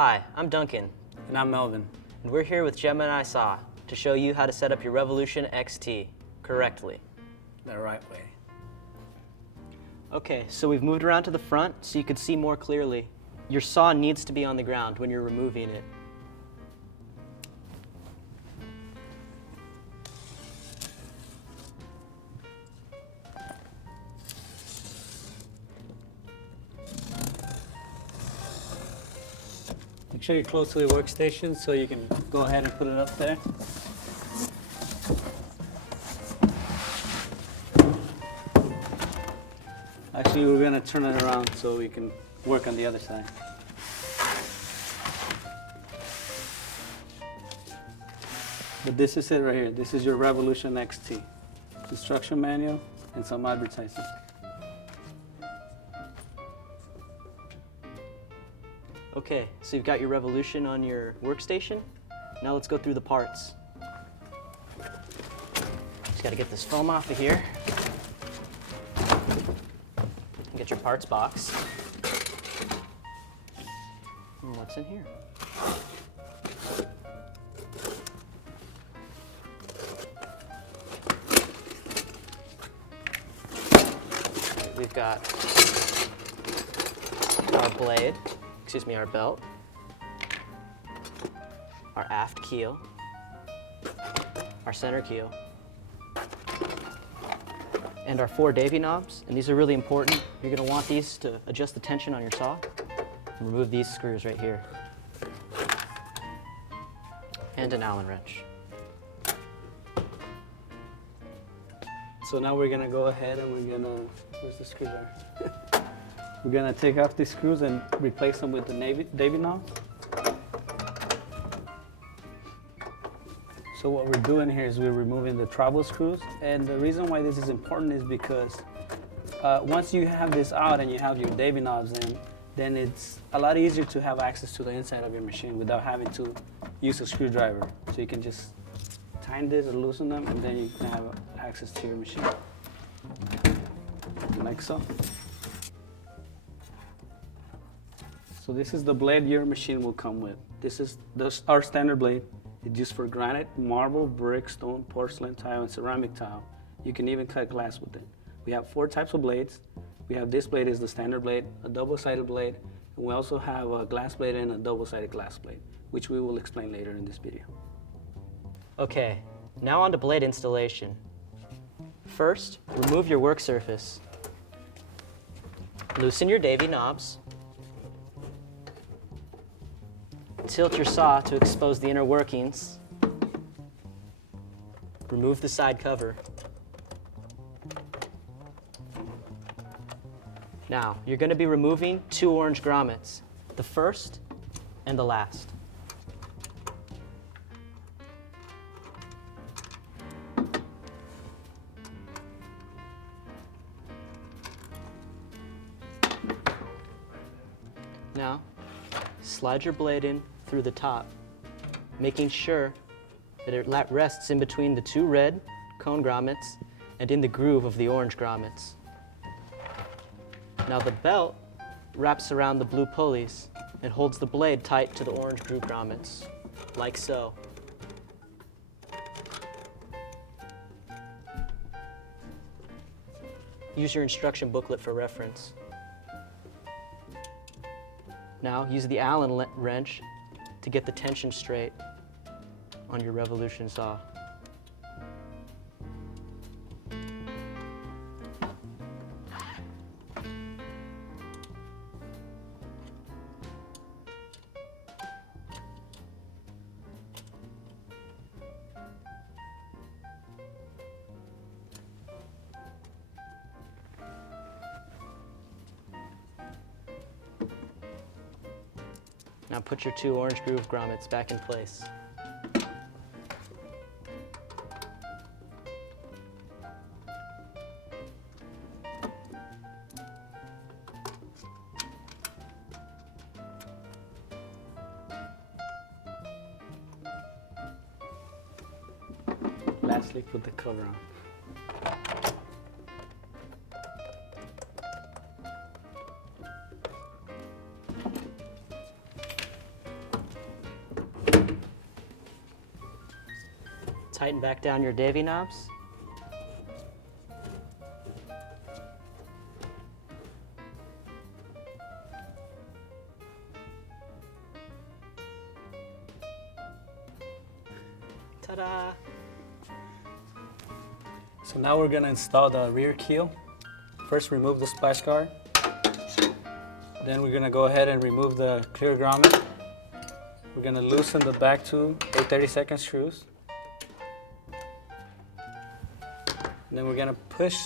Hi, I'm Duncan, And I'm Melvin. and we're here with Gemini Saw to show you how to set up your Revolution XT correctly. The right way. Okay, so we've moved around to the front so you can see more clearly. Your saw needs to be on the ground when you're removing it. Make sure you're close to the workstation so you can go ahead and put it up there. Actually, we're going to turn it around so we can work on the other side. But this is it right here. This is your Revolution XT. Instruction manual and some advertising. Okay, so you've got your Revolution on your workstation. Now let's go through the parts. Just gotta get this foam off of here. Get your parts box. And what's in here? We've got our blade, our belt, our aft keel, our center keel, and our 4 Davy knobs. And these are really important. You're going to want these to adjust the tension on your saw. And remove these screws right here. And an Allen wrench. So now we're gonna go ahead and we're gonna, where's the screwdriver? We're gonna take off these screws and replace them with the Davy knob. So what we're doing here is we're removing the travel screws. And the reason why this is important is because once you have this out and you have your Davy knobs in, then it's a lot easier to have access to the inside of your machine without having to use a screwdriver. So you can just tighten this or loosen them, and then you can have access to your machine. Like so. So this is the blade your machine will come with. This is our standard blade. It's used for granite, marble, brick, stone, porcelain tile, and ceramic tile. You can even cut glass with it. We have 4 types of blades. We have this blade is the standard blade, a double-sided blade, and we also have a glass blade and a double-sided glass blade, which we will explain later in this video. Okay, now on to blade installation. First, remove your work surface. Loosen your Davy knobs. Tilt your saw to expose the inner workings. Remove the side cover. Now, you're going to be removing 2 orange grommets, the first and the last. Now, slide your blade in through the top, making sure that it rests in between the 2 red cone grommets and in the groove of the orange grommets. Now the belt wraps around the blue pulleys and holds the blade tight to the orange groove grommets, like so. Use your instruction booklet for reference. Now use the Allen wrench to get the tension straight on your Revolution saw. Now put your 2 orange groove grommets back in place. Lastly, put the cover on. Tighten back down your davy knobs. Ta-da! So now we're gonna install the rear keel. First remove the splash guard. Then we're gonna go ahead and remove the clear grommet. We're gonna loosen the back two 8/32 screws. And then we're gonna push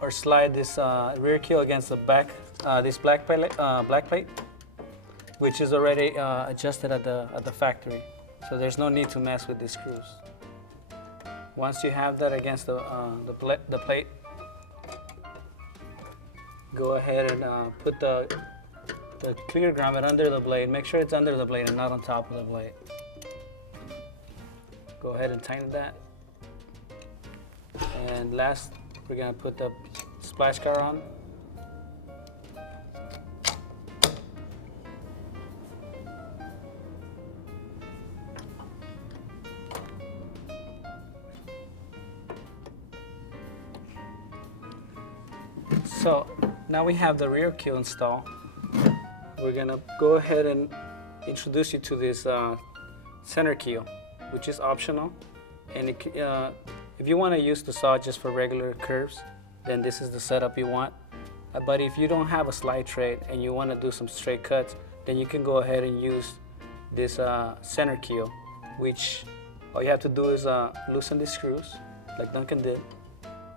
or slide this rear keel against the back, this black plate, which is already adjusted at the factory. So there's no need to mess with these screws. Once you have that against the plate, go ahead and put the clear grommet under the blade. Make sure it's under the blade and not on top of the blade. Go ahead and tighten that. And last, we're gonna put the splash guard on. So now we have the rear keel installed. We're gonna go ahead and introduce you to this center keel, which is optional. And if you want to use the saw just for regular curves, then this is the setup you want. But if you don't have a slide tray and you want to do some straight cuts, then you can go ahead and use this center keel, which all you have to do is loosen these screws, like Duncan did,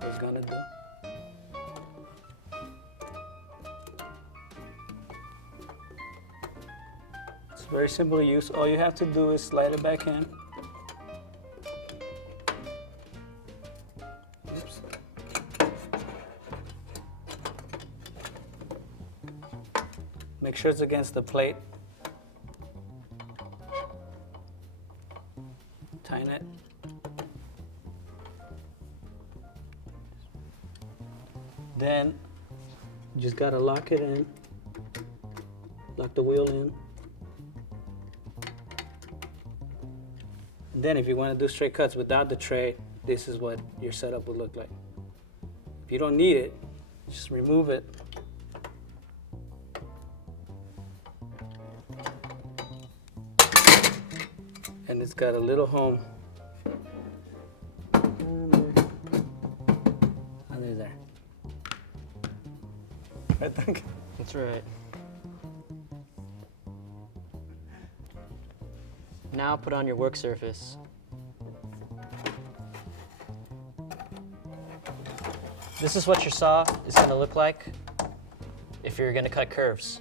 was gonna do. It's very simple to use. All you have to do is slide it back in. Oops. Make sure it's against the plate. Tighten it. Then you just gotta lock it in. Lock the wheel in. Then if you want to do straight cuts without the tray, this is what your setup would look like. If you don't need it, just remove it. And it's got a little home under there. I think. That's right. Now put on your work surface. This is what your saw is going to look like if you're going to cut curves.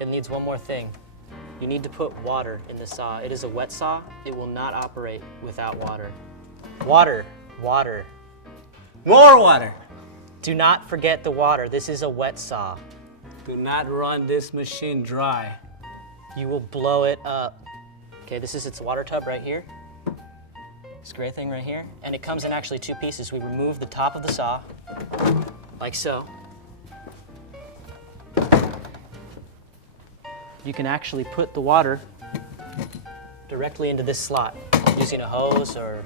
It needs one more thing. You need to put water in the saw. It is a wet saw. It will not operate without water. Water, water. More water. Do not forget the water. This is a wet saw. Do not run this machine dry. You will blow it up. Okay, this is its water tub right here. This gray thing right here. And it comes in actually two pieces. We remove the top of the saw, like so. You can actually put the water directly into this slot using a hose or